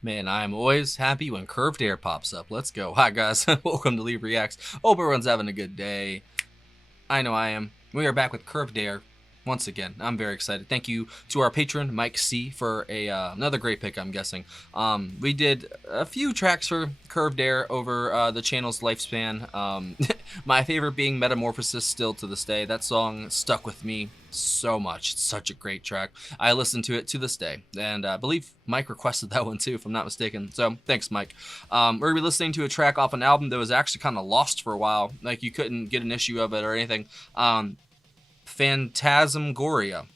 Man, I am always happy when Curved Air pops up. Let's go. Hi, guys. Welcome to Leave Reacts. Hope everyone's having a good day. I know I am. We are back with Curved Air once again. I'm very excited. Thank you to our patron, Mike C, for another great pick, I'm guessing. We did a few tracks for Curved Air over the channel's lifespan. My favorite being Metamorphosis still to this day. That song stuck with me so much. It's such a great track. I listen to it to this day, and I believe Mike requested that one too, if I'm not mistaken. So thanks, Mike. We're gonna be listening to a track off an album that was actually kind of lost for a while. Like, you couldn't get an issue of it or anything. Phantasmagoria.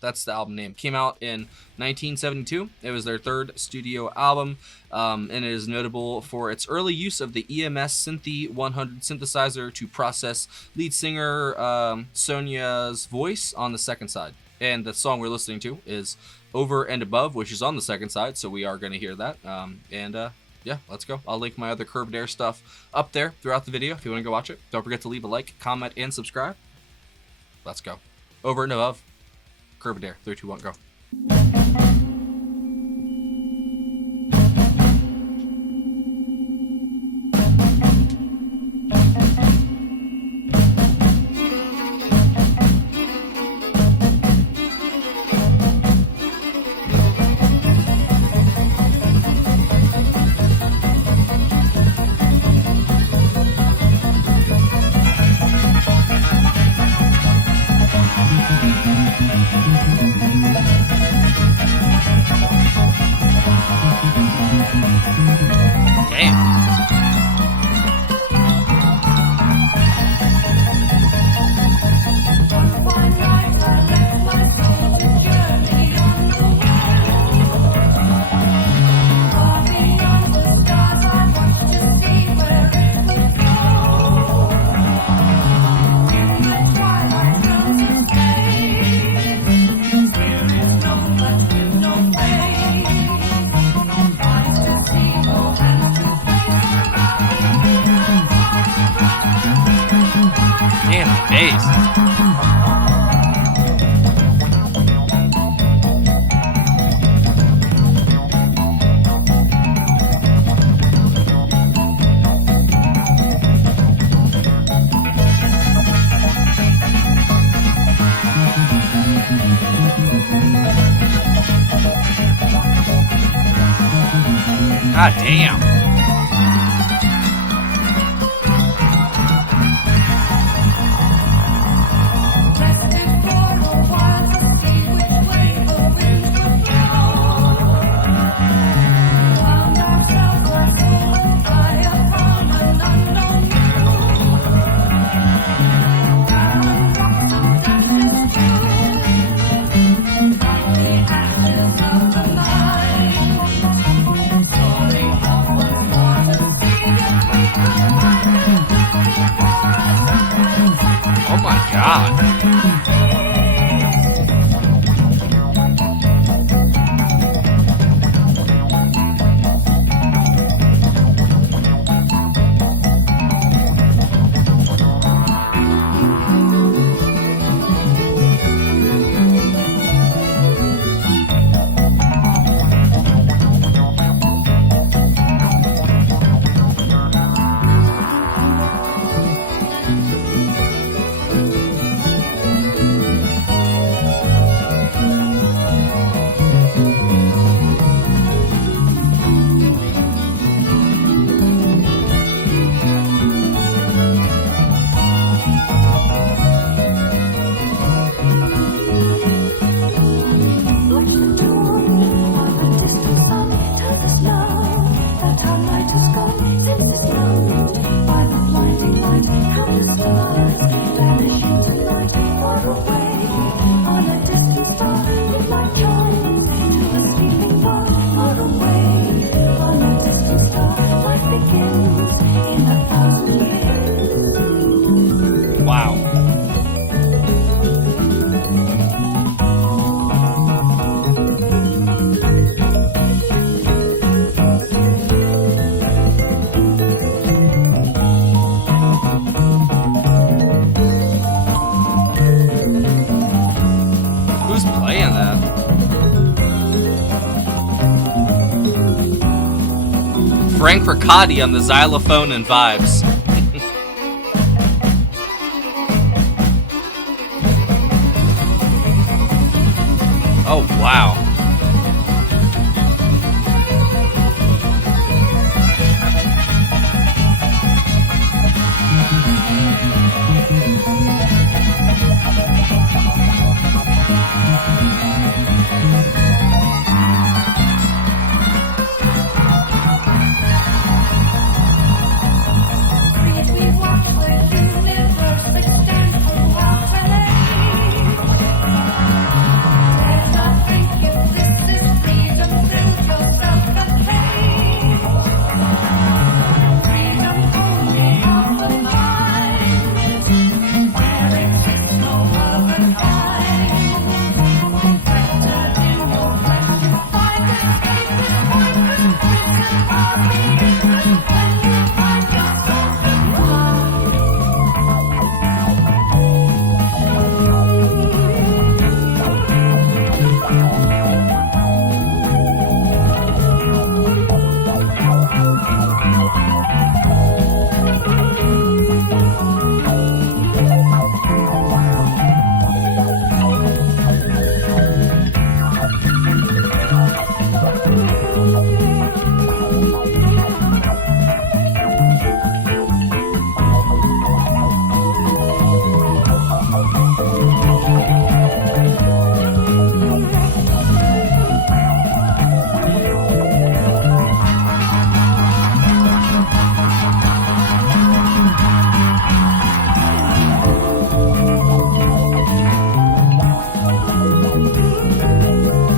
That's the album name. Came out in 1972. It was their third studio album, and it is notable for its early use of the EMS Synthi 100 synthesizer to process lead singer Sonia's voice on the second side. And the song we're listening to is Over and Above, which is on the second side, so we are going to hear that. Yeah, let's go. I'll link my other Curved Air stuff up there throughout the video if you want to go watch it. Don't forget to leave a like, comment, and subscribe. Let's go. Over and Above. Curved Air. 3, 2, 1, go. Damn, bass. God damn. Oh my God. Frank Ricotti on the xylophone and vibes. Oh, wow.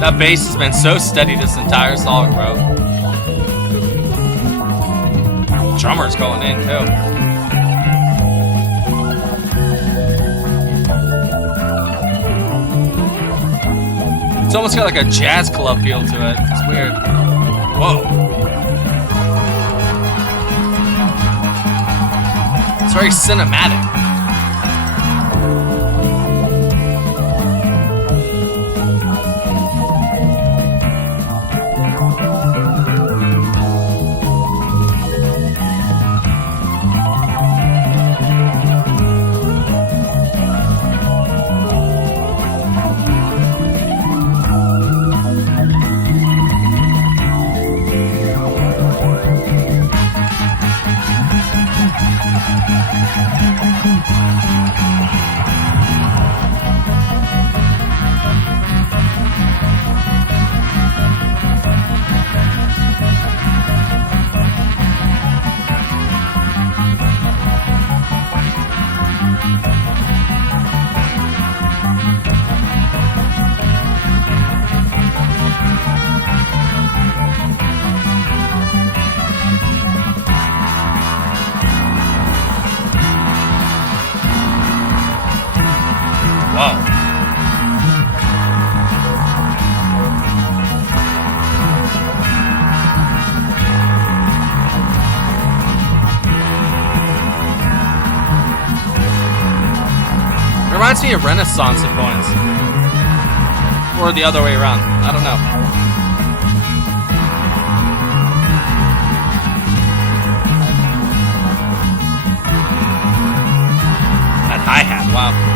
That bass has been so steady this entire song, bro. Drummer's going in, too. It's almost got like a jazz club feel to it. It's weird. Whoa. It's very cinematic. Reminds me of Renaissance at points. Or the other way around. I don't know. That hi-hat, wow.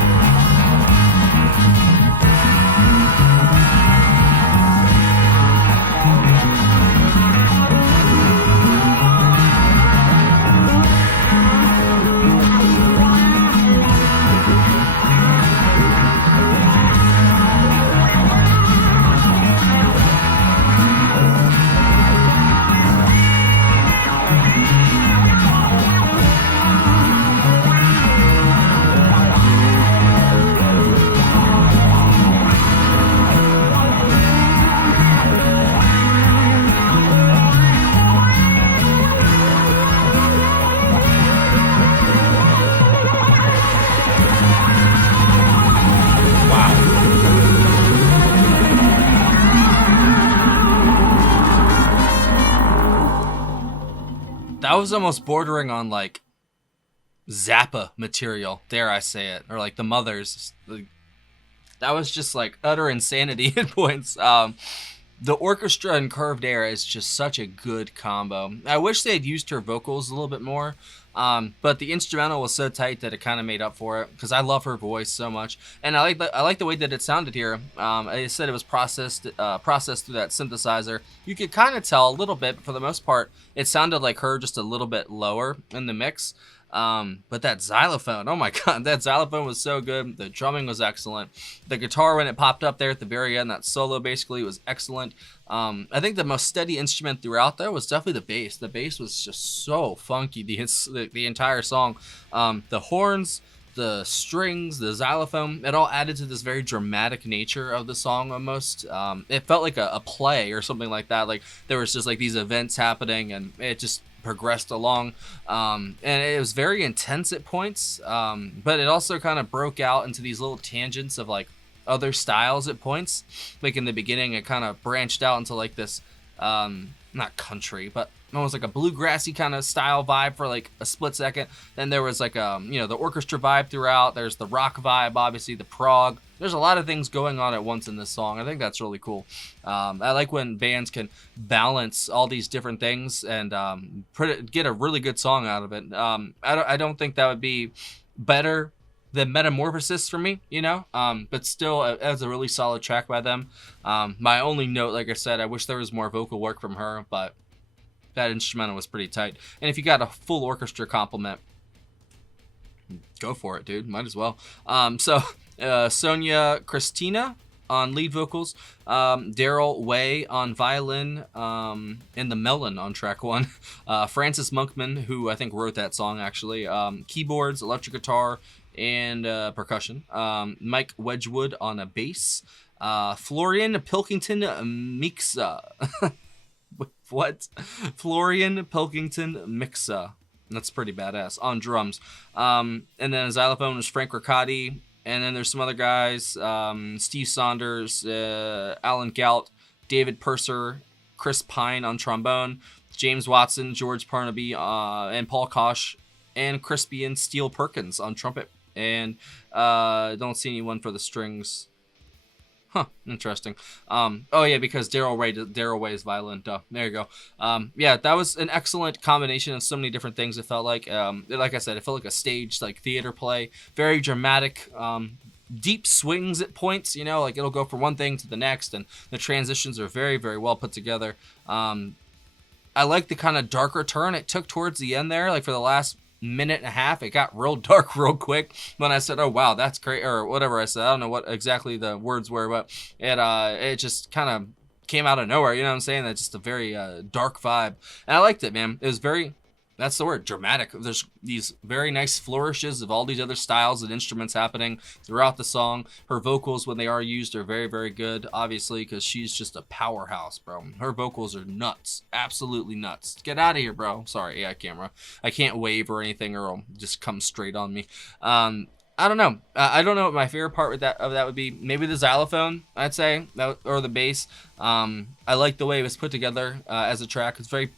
That was almost bordering on like Zappa material, dare I say it, or like the Mothers. That was just like utter insanity at points. The orchestra and Curved Air is just such a good combo. I wish they had used her vocals a little bit more, but the instrumental was so tight that it kind of made up for it, because I love her voice so much, and I like the way that it sounded here. I said it was processed through that synthesizer. You could kind of tell a little bit, but for the most part, it sounded like her just a little bit lower in the mix. But that xylophone, oh my god, that xylophone was so good. The drumming was excellent. The guitar, when it popped up there at the very end, that solo basically was excellent. I think the most steady instrument throughout though was definitely the bass. The bass was just so funky the entire song. The horns, the strings, the xylophone, it all added to this very dramatic nature of the song almost. It felt like a play or something like that. Like there was just like these events happening, and it just progressed along, and it was very intense at points, but it also kind of broke out into these little tangents of like other styles at points. Like in the beginning, it kind of branched out into like this not country, but almost like a bluegrassy kind of style vibe for like a split second. Then there was like the orchestra vibe throughout. There's the rock vibe, obviously the prog. There's a lot of things going on at once in this song. I think that's really cool. I like when bands can balance all these different things and get a really good song out of it. I don't think that would be better than Metamorphosis for me, but still, as a really solid track by them. My only note, like I said, I wish there was more vocal work from her, but that instrumental was pretty tight. And if you got a full orchestra complement, go for it, dude. Might as well. Sonia Christina on lead vocals, Daryl Way on violin, and the Melon on track 1, Francis Monkman, who I think wrote that song actually, keyboards, electric guitar, and percussion, Mike Wedgwood on a bass, Florian Pilkington Mixa. What? Florian Pilkington Mixa. That's pretty badass. On drums. And then xylophone was Frank Riccotti. And then there's some other guys. Steve Saunders, Alan Gout, David Purser, Chris Pine on trombone, James Watson, George Parnaby, and Paul Kosh, and Crispian Steele Perkins on trumpet. And don't see anyone for the strings. Huh, interesting. Oh yeah, because Daryl Way is violin. Duh. There you go. Yeah, that was an excellent combination of so many different things. It felt like I said, it felt like a staged like theater play. Very dramatic, deep swings at points. Like it'll go from one thing to the next, and the transitions are very, very well put together. I like the kind of darker turn it took towards the end there. Like for the last minute and a half, it got real dark real quick when I said, oh wow, that's great, or whatever I said. I don't know what exactly the words were, but it just kind of came out of nowhere, you know what I'm saying? That's just a very dark vibe, and I liked it, man. It was very, that's the word, dramatic. There's these very nice flourishes of all these other styles and instruments happening throughout the song. Her vocals, when they are used, are very, very good, obviously, because she's just a powerhouse, bro. Her vocals are nuts. Absolutely nuts. Get out of here, bro. Sorry, AI camera. I can't wave or anything, or it'll just come straight on me. I don't know. I don't know what my favorite part of that would be. Maybe the xylophone, I'd say, or the bass. I like the way it was put together as a track. It's very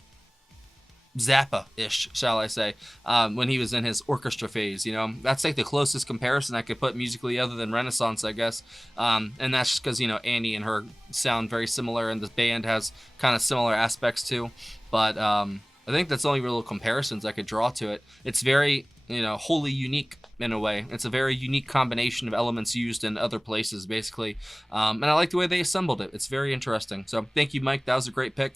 Zappa-ish, shall I say, when he was in his orchestra phase. That's like the closest comparison I could put musically, other than Renaissance, I guess. And that's just because Annie and her sound very similar, and the band has kind of similar aspects too. But I think that's the only real comparisons I could draw to it. It's very wholly unique in a way. It's a very unique combination of elements used in other places, basically. And I like the way they assembled it. It's very interesting. So thank you, Mike. That was a great pick.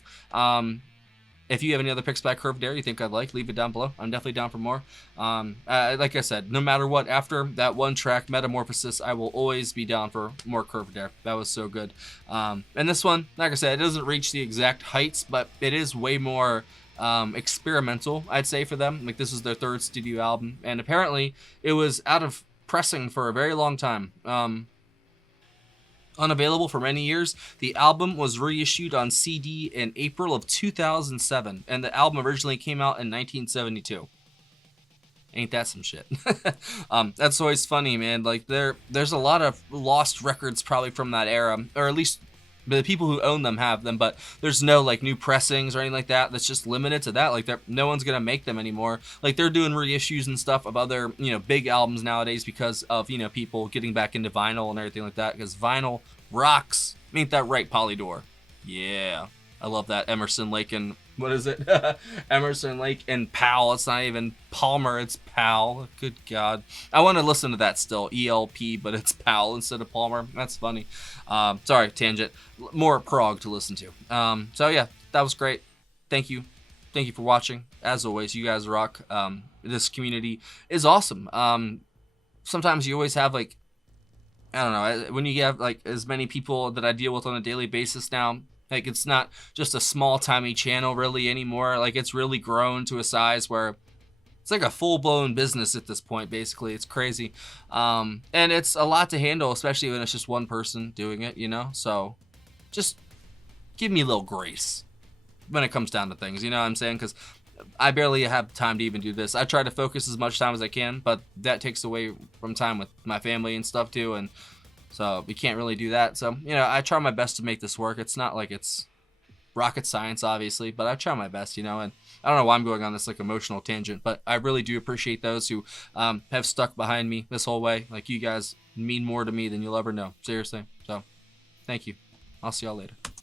If you have any other picks by Curved Air you think I'd like, leave it down below. I'm definitely down for more. Like I said, no matter what, after that one track, Metamorphosis, I will always be down for more Curved Air. That was so good. And this one, like I said, it doesn't reach the exact heights, but it is way more experimental, I'd say, for them. Like, this is their third studio album, and apparently it was out of pressing for a very long time. Unavailable for many years. The album was reissued on CD in April of 2007, and the album originally came out in 1972. Ain't that some shit? That's always funny, man. Like, there's a lot of lost records probably from that era, or at least the people who own them have them, but there's no like new pressings or anything like that. That's just limited to that. Like, no one's gonna make them anymore. Like, they're doing reissues and stuff of other big albums nowadays because of people getting back into vinyl and everything like that, because vinyl rocks. Ain't that right, Polydor? Yeah. I love that. Emerson, Lake, and what is it? Emerson, Lake, and Powell. It's not even Palmer, it's Powell. Good God. I want to listen to that still. ELP, but it's Powell instead of Palmer. That's funny. Sorry, tangent. More prog to listen to. So yeah, that was great. Thank you. Thank you for watching. As always, you guys rock. This community is awesome. Sometimes you always have like, I don't know, when you have like as many people that I deal with on a daily basis now, like it's not just a small timey channel really anymore. Like it's really grown to a size where it's like a full blown business at this point. Basically, it's crazy, and it's a lot to handle, especially when it's just one person doing it. You know, so just give me a little grace when it comes down to things. You know what I'm saying? Because I barely have time to even do this. I try to focus as much time as I can, but that takes away from time with my family and stuff too, and so we can't really do that. So, you know, I try my best to make this work. It's not like it's rocket science, obviously, but I try my best, you know, and I don't know why I'm going on this like emotional tangent, but I really do appreciate those who have stuck behind me this whole way. Like, you guys mean more to me than you'll ever know. Seriously. So, thank you. I'll see y'all later.